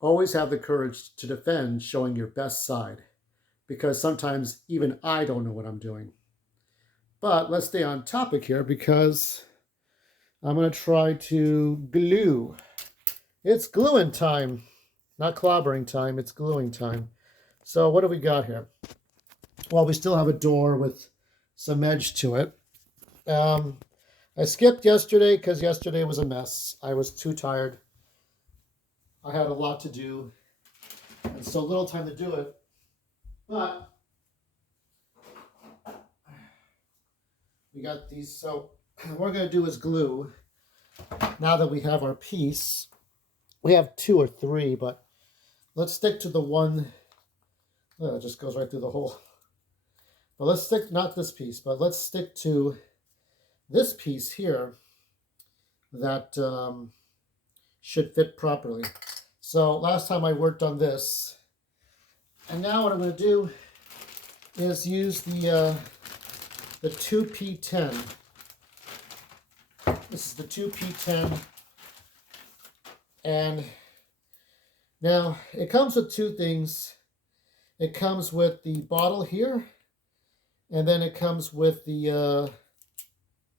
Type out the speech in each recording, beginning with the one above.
Always have the courage to defend showing your best side, because sometimes even I don't know what I'm doing. But let's stay on topic here because I'm going to try to glue. It's gluing time, not clobbering time, it's gluing time. So what do we got here? Well, we still have a door with some edge to it. Um, I skipped yesterday because yesterday was a mess. I was too tired. I had a lot to do and so little time to do it. But we got these. So what we're going to do is glue. Now that we have our piece, we have two or three, but let's stick to the one. Oh, it just goes right through the hole. But let's stick, not this piece, but let's stick to this piece here that should fit properly. So last time I worked on this, and now what I'm going to do is use the 2P10. This is the 2P10, and now it comes with two things. It comes with the bottle here, and then it comes with the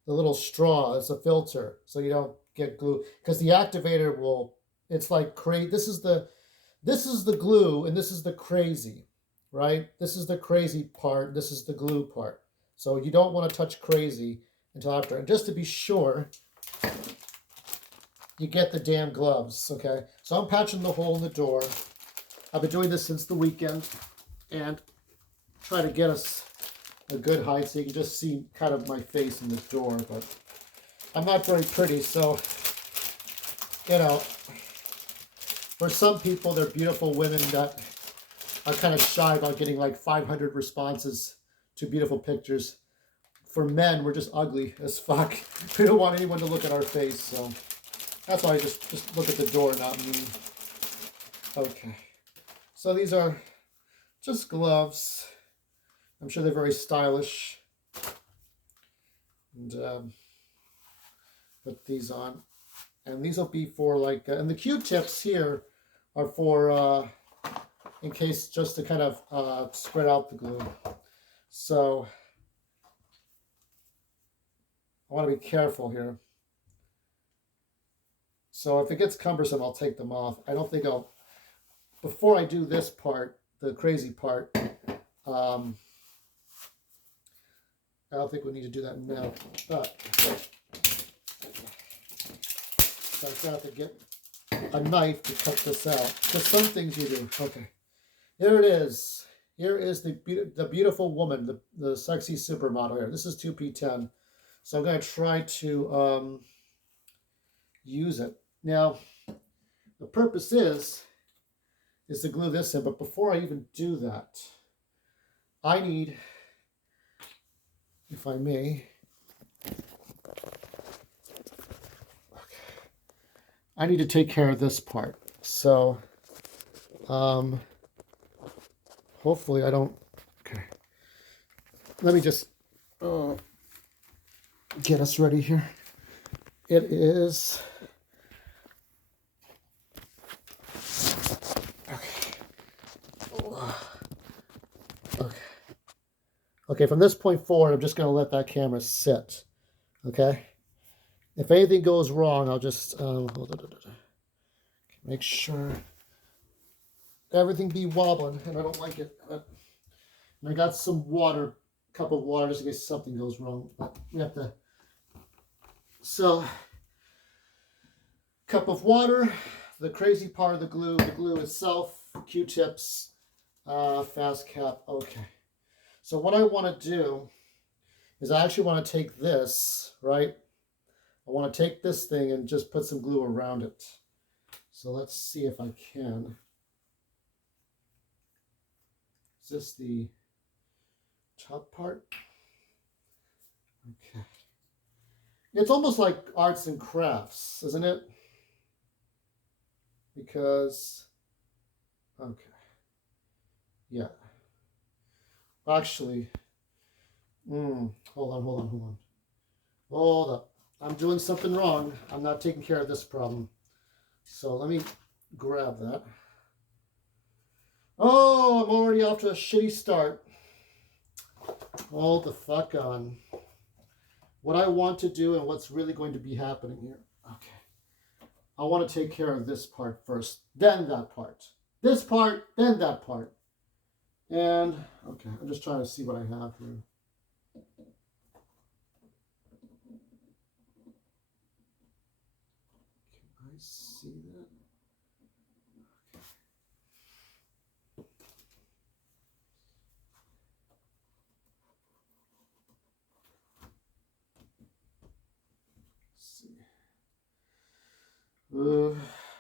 little straw as a filter, so you don't get glue. Because the activator will, it's like crazy. This is the glue, and this is the crazy, right? This is the crazy part. This is the glue part. So you don't want to touch crazy until after. And just to be sure, you get the damn gloves, okay? So I'm patching the hole in the door. I've been doing this since the weekend, and try to get us a good height so you can just see kind of my face in the door. But I'm not very pretty, so, you know, for some people, they're beautiful women that are kind of shy about getting like 500 responses to beautiful pictures. For men, we're just ugly as fuck. We don't want anyone to look at our face, so that's why I just look at the door, not me. Okay. So these are just gloves. I'm sure they're very stylish. And put these on. And these will be for like, and the Q-tips here are for, in case, just to kind of spread out the glue. So I want to be careful here. So if it gets cumbersome, I'll take them off. I don't think I'll, before I do this part, the crazy part, I don't think we need to do that now. But so I have to get a knife to cut this out. Because some things you do. Okay. Here it is. Here is the beautiful woman, the sexy supermodel here. This is 2P10. So I'm going to try to use it. Now, the purpose is to glue this in. But before I even do that, I need, if I may, I need to take care of this part. So, hopefully I don't, okay. Let me just get us ready here. It is, okay, from this point forward, I'm just going to let that camera sit, okay? If anything goes wrong, I'll just, hold on, make sure everything be wobbling, and I don't like it. And I got some water, cup of water, just in case something goes wrong. But we have to, so, cup of water, the crazy part of the glue itself, Q-tips, fast cap, okay. So what I want to do is I actually want to take this, right? I want to take this thing and just put some glue around it. So let's see if I can. Is this the top part? Okay. It's almost like arts and crafts, isn't it? Because, okay. Yeah. Actually, hold on. Hold up. I'm doing something wrong. I'm not taking care of this problem. So let me grab that. Oh, I'm already off to a shitty start. Hold the fuck on. What I want to do and what's really going to be happening here. Okay. I want to take care of this part first, then that part. This part, then that part. And, okay, I'm just trying to see what I have here. Can I see that?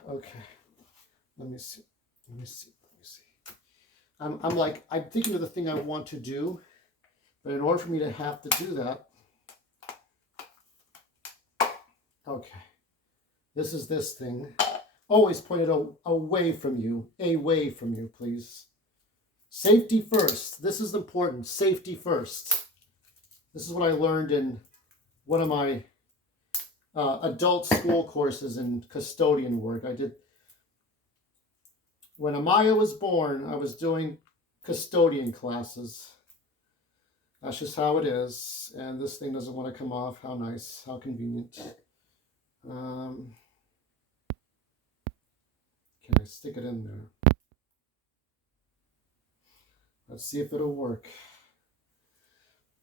Okay. Let me see. Let me see. Let me see. I'm thinking of the thing I want to do, but in order for me to have to do that, okay. This is this thing. Always point it away from you. Away from you, please. Safety first. This is important. Safety first. This is what I learned in one of my adult school courses in custodian work. I did. When Amaya was born, I was doing custodian classes. That's just how it is. And this thing doesn't want to come off. How nice. How convenient. Can I stick it in there? Let's see if it'll work.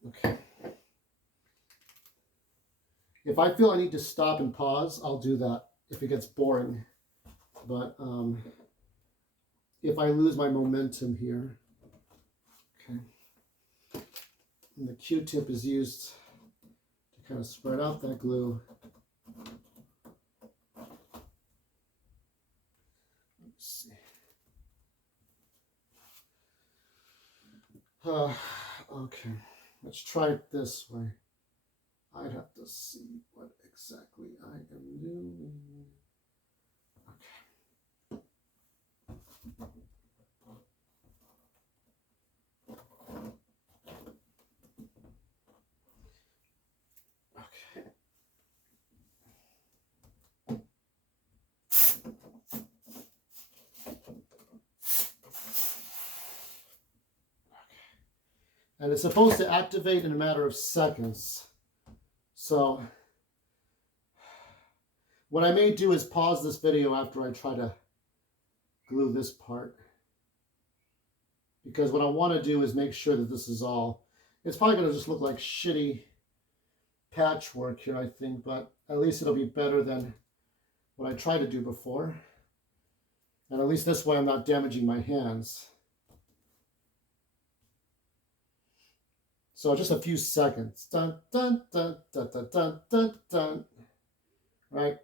Okay. If I feel I need to stop and pause, I'll do that if it gets boring. But if I lose my momentum here, okay. And the Q-tip is used to kind of spread out that glue. Let's see. Okay, let's try it this way. I'd have to see what exactly I am doing. Okay. Okay. And it's supposed to activate in a matter of seconds. So what I may do is pause this video after I try to glue this part. Because what I want to do is make sure that this is all, it's probably going to just look like shitty patchwork here, I think, but at least it'll be better than what I tried to do before. And at least this way I'm not damaging my hands. So just a few seconds. Dun, dun, dun, dun, dun, dun, dun, dun. Right?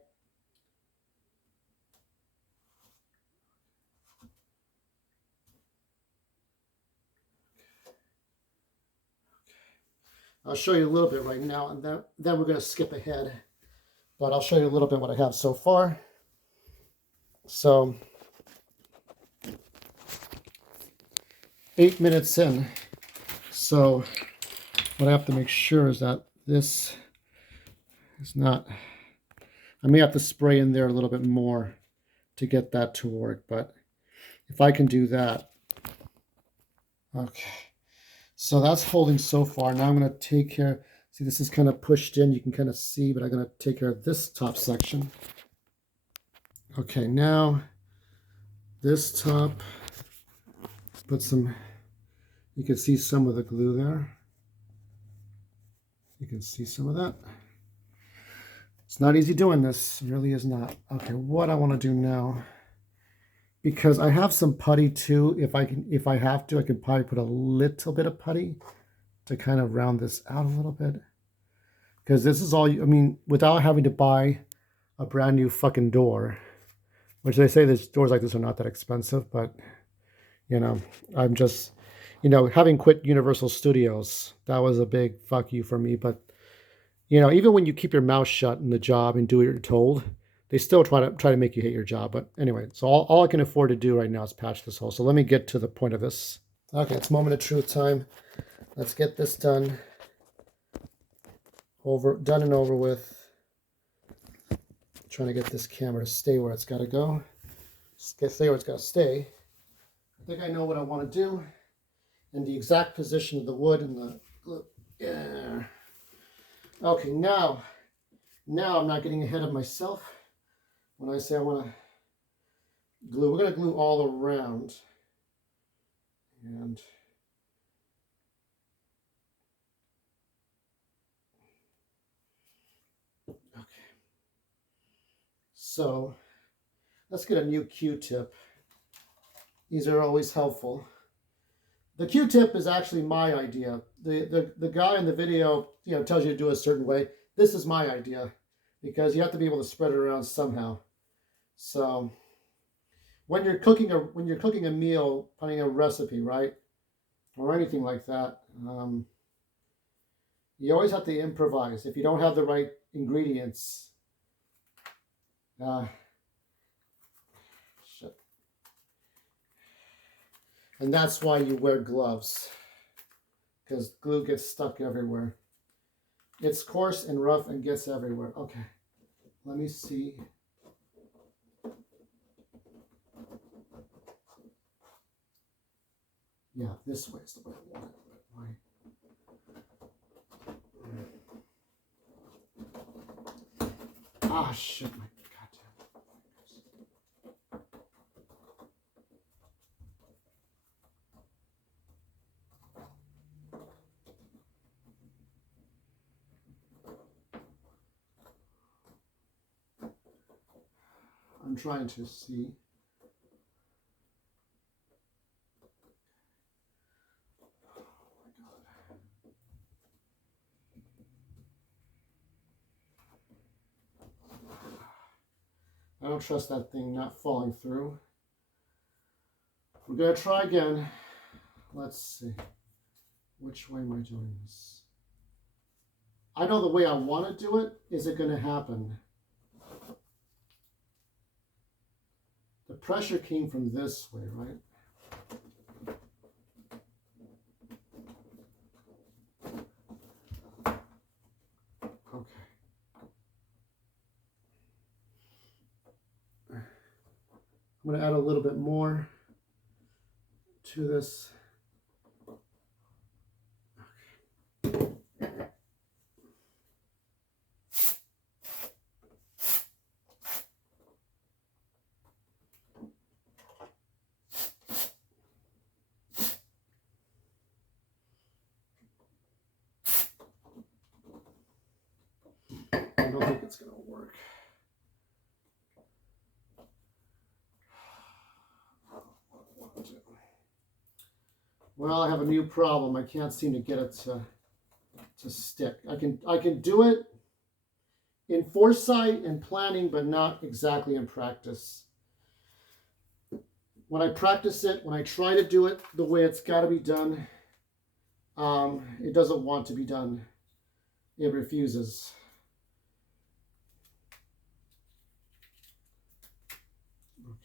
I'll show you a little bit right now, and then we're going to skip ahead. But I'll show you a little bit what I have so far. So, 8 minutes in. So, what I have to make sure is that this is not, I may have to spray in there a little bit more to get that to work, but if I can do that. Okay, so that's holding so far. Now I'm going to take care, see this is kind of pushed in, you can kind of see, but I'm going to take care of this top section. Okay, now this top, let's put some, you can see some of the glue there. You can see some of that. It's not easy doing this, it really is not. Okay, what I want to do now, because I have some putty too, if I have to, I could probably put a little bit of putty to kind of round this out a little bit. Because this is all, I mean, without having to buy a brand new fucking door, which they say this doors like this are not that expensive, but, you know, I'm just, you know, having quit Universal Studios, that was a big fuck you for me. But, you know, even when you keep your mouth shut in the job and do what you're told, they still try to make you hate your job. But anyway, so all I can afford to do right now is patch this hole. So let me get to the point of this. Okay, it's moment of truth time. Let's get this done. Done and over with. Trying to get this camera to stay where it's got to go. Stay where it's got to stay. I think I know what I want to do and the exact position of the wood and the glue. Yeah. Okay, now I'm not getting ahead of myself. When I say I want to glue, we're going to glue all around. And okay. So let's get a new Q-tip. These are always helpful. The Q-tip is actually my idea. The guy in the video, tells you to do it a certain way. This is my idea because you have to be able to spread it around somehow. So when you're cooking a meal, planning a recipe, right, or anything like that, you always have to improvise. If you don't have the right ingredients, and that's why you wear gloves, because glue gets stuck everywhere. It's coarse and rough and gets everywhere. Okay, let me see. Yeah, this way is the way I want it. Ah, shit, my goddamn. I'm trying to see. I don't trust that thing not falling through. We're going to try again. Let's see. Which way am I doing this? I know the way I want to do it. Is it going to happen? The pressure came from this way, right? Okay. I'm going to add a little bit more to this. I don't think it's going to work. Well, I have a new problem. I can't seem to get it to stick. I can do it in foresight and planning, but not exactly in practice. When I practice it, when I try to do it the way it's got to be done, it doesn't want to be done. It refuses. Okay.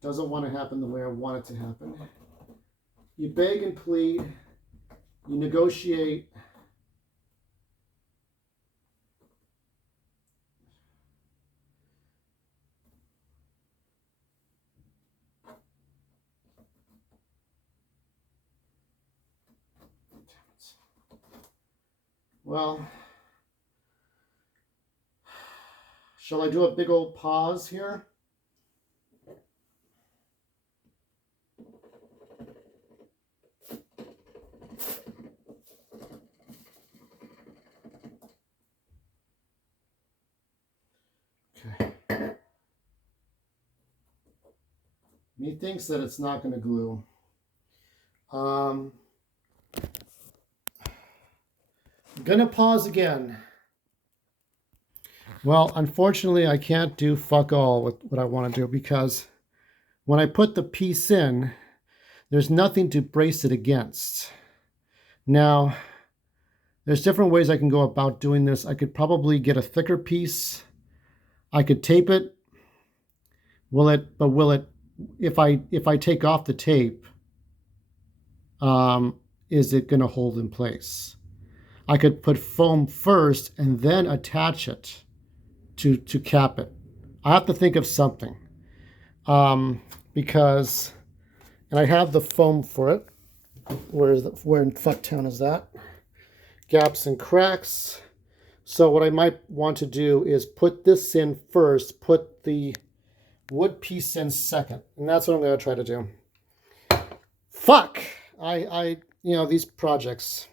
Doesn't want to happen the way I want it to happen. You beg and plead. You negotiate. Well, shall I do a big old pause here? Okay. Methinks that it's not going to glue. I'm gonna pause again. Well, unfortunately, I can't do fuck all with what I want to do because when I put the piece in, there's nothing to brace it against. Now, there's different ways I can go about doing this. I could probably get a thicker piece. I could tape it. Will it, if I take off the tape, is it going to hold in place? I could put foam first and then attach it to cap it. I have to think of something because And I have the foam for it. Where in Fucktown is that? Gaps and cracks. So what I might want to do is put this in first, put the wood piece in second. And that's what I'm going to try to do. Fuck! You know, these projects.